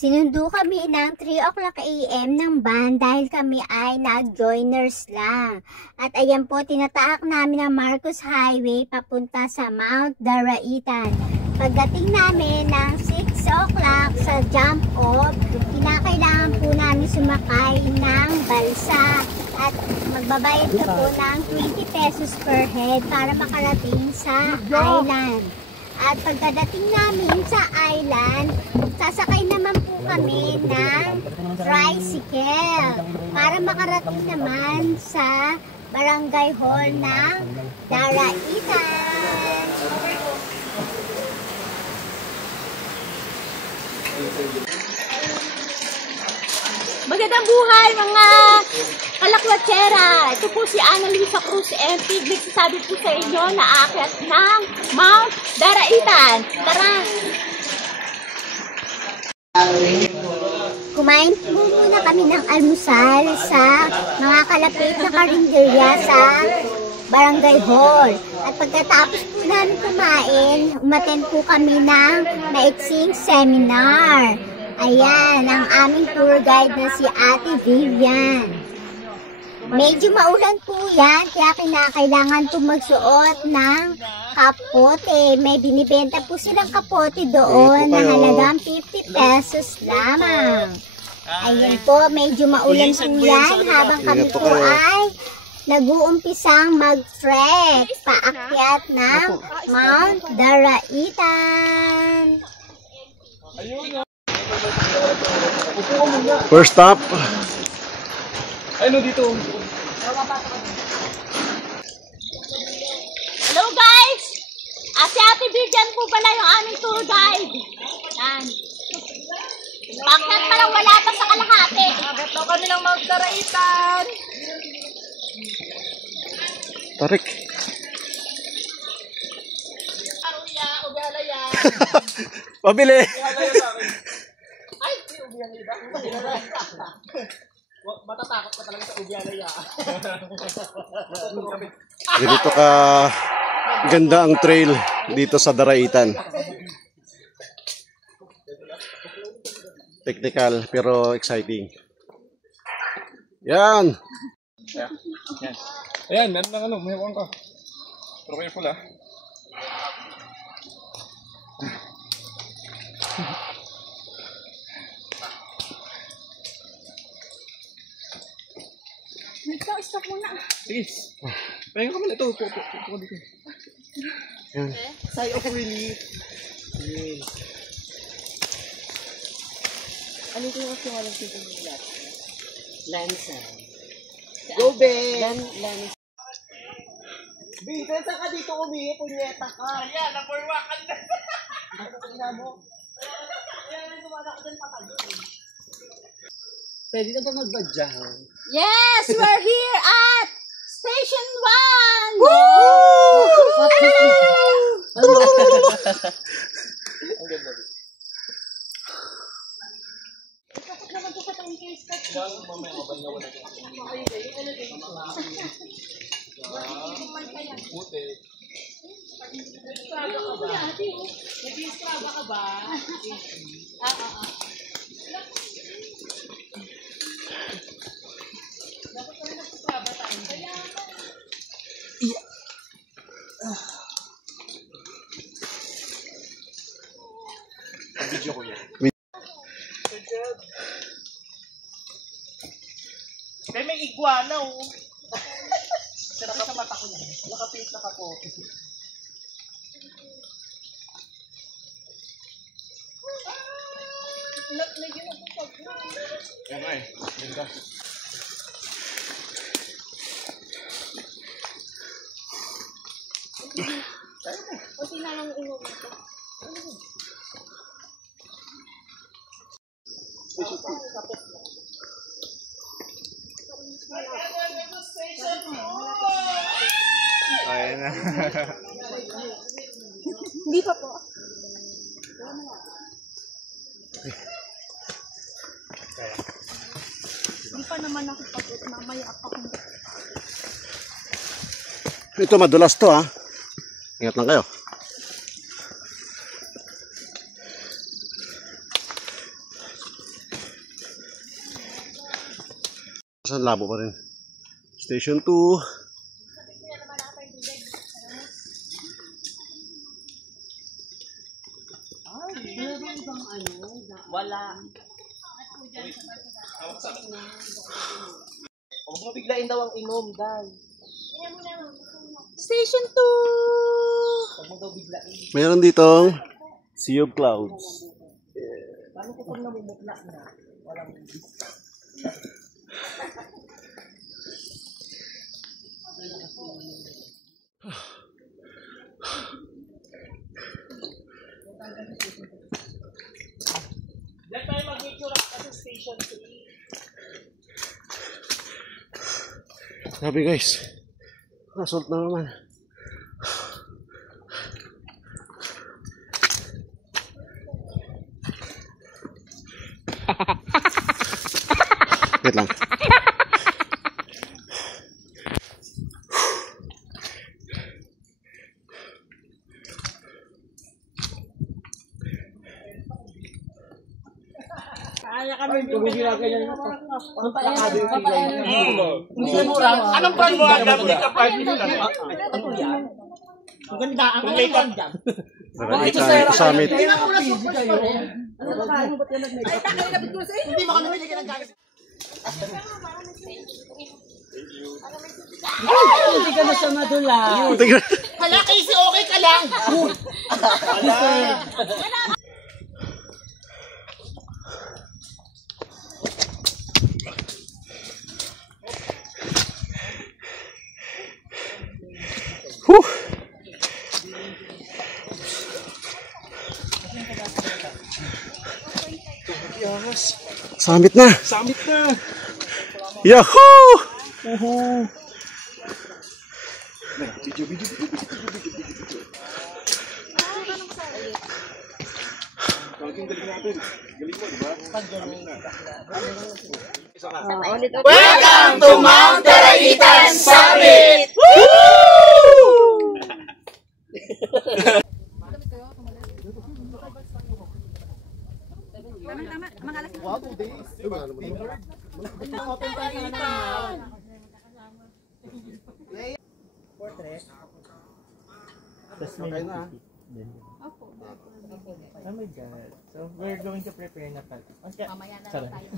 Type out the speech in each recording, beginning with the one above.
Sinundo kami ng 3 o'clock AM ng van dahil kami ay nag-joiners lang. At ayan po, tinataak namin ang Marcos Highway papunta sa Mount Daraitan. Pagdating namin ng 6 o'clock sa jump off, kinakailangan po namin sumakay ng balsa at magbabayad ka po ng 20 pesos per head para makarating sa island. At pagdating namin sa island, sasakay naman po kami ng tricycle para makarating naman sa barangay hall ng Daraitan. Magandang buhay mga kalakwatsera! Ito po si Ana Luisa Cruz and Pig nagsasabi po sa inyo na aakyat ng Mount Daraitan. Tara! Kumain po muna kami ng almusal sa mga kalapit na karinderya sa Barangay Hall. At pagkatapos po namin kumain, umattend po kami ng maiksing seminar. Ayan, ang aming tour guide na si Ate Vivian. Medyo maulan po yan, kaya kinakailangan po magsuot ng kapote. May binibenta po silang kapote doon na halagang 50 pesos lamang. Ayan po, medyo maulan po yan habang kami po ay nag-uumpisang mag-trek paakyat ng Mount Daraitan. First stop. Ano dito? Hello guys! Si Ate Vivian po pala yung aming tour guide. Yan. Bakit parang wala pa sa kalahati? Agad daw kami ng Mount Daraitan. Tarik. Aruya, ubihalaya. Pabili. Ubihalaya sa akin. Ay, ubihalaya. Matatakot ka talaga sa ubihalaya. Dito ka ganda ang trail dito sa Daraitan. Technical pero exciting. Yan. Yan. Ayan, meron ng ano, may huwang ka. Pero careful ah. Stop muna. Sige. Pahinga ka muna ito. Upo dito. Yan. Sigh of relief. Yes. Ano ito yung walang tipo ng lahat? Lansa. Go, Ben! Lansa. Ben, saan ka dito umihi? Punyeta ka. Ayan, napurwakan na. Tingnan mo. Ayan, lumana ko dyan patayo. Pwede na ba magbadyahan? Yes, we're here at Station 1! Woo! Ang ganda. Naman po sa tong case ka. Mamaya mabal na wala. Puti. Nag-istraba ka ba? Nag-istraba ka ba? Dapat tayo nag-istraba tayo. Video ko yan. Kaya may iguana oh. Sarap sa mata ko niya. Nakapit na ka po. Yan nga eh. Ganda. Kasi na lang inuwi ko. Ayan na. Hindi pa po. Hindi pa naman ako pagod. Mamaya ako. Ito madulas to ha. Ingat lang kayo. Saan labo pa rin. Station 2. Wala. Huwag mo biglain daw ang inom, guys. Station 2! Huwag mo daw biglain. Meron ditong Sea of Clouds. Paano ko pag namumukla na? Walang Diyan tayo mag-picture sa station 3. Sabi guys, assault na naman. Wait lang. Anong brand mo ang makeup artist? Ang ganda, ang makeup dyan. Marami tayo summit. Hindi mo kami binigyan ng gamit. Hindi ka na siya madula. Hala, Casey, okay ka lang. Whew. Summit na. Summit na. Yahoo! Welcome to Mount Taraitan Summit! Oh my God. So, we're going to prepare na pala. Okay. Mamaya na lang tayo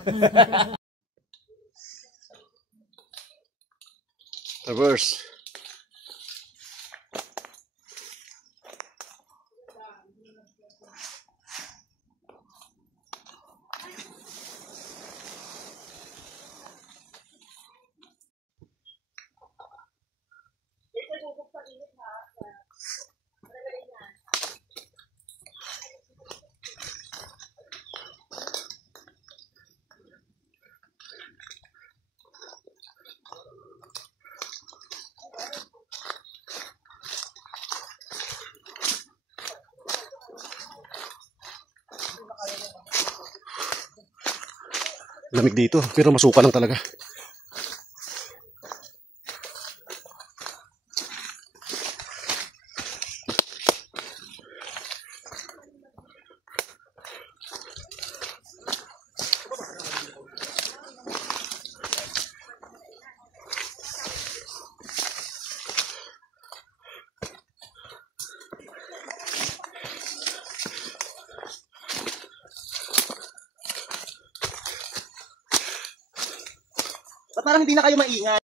Reverse. Lamig dito, pero masuka lang talaga. Ba't parang hindi na kayo maingay?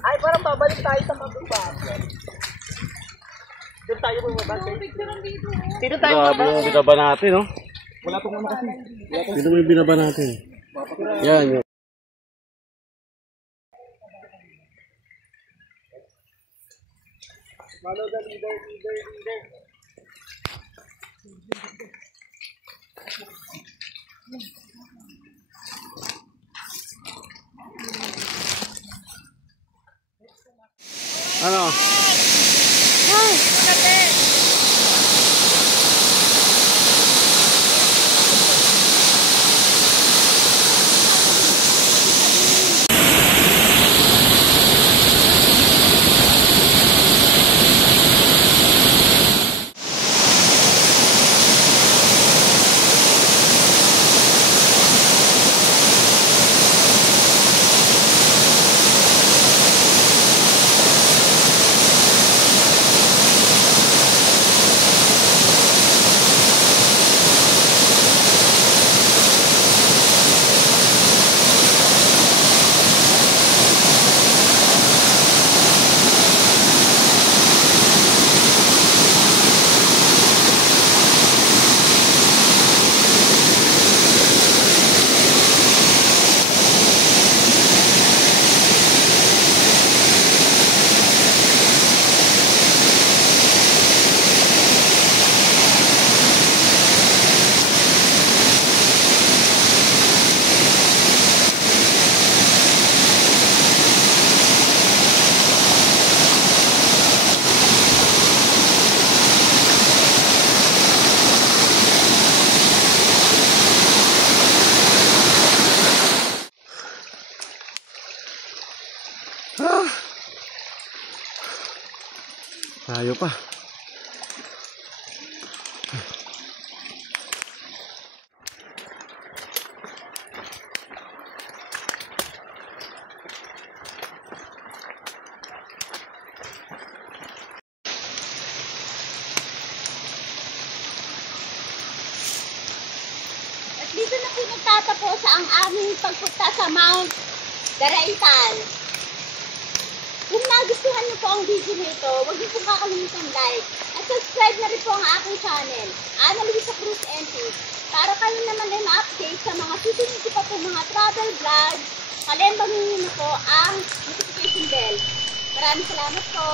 Ay, parang babalik tayo sa Magubaba. Doon tayo bumaba. Dito tayo Grabe yung binaba natin, no? Wala pong ano kasi. Dito mo yung binaba natin. Yan, yun. Follow the leader. Ano? Tayo pa. Dito na po nagtatapos ang aming pagpunta sa Mount Daraitan. Kung nagustuhan niyo po ang video nito, huwag niyo pong kakalimutan like at subscribe na rin po ang aking channel, Ana Luisa Cruz NT, para kayo naman ay ma-update sa mga susunod ko pa po mga travel vlogs. Kalimbangin niyo na po ang notification bell. Maraming salamat po.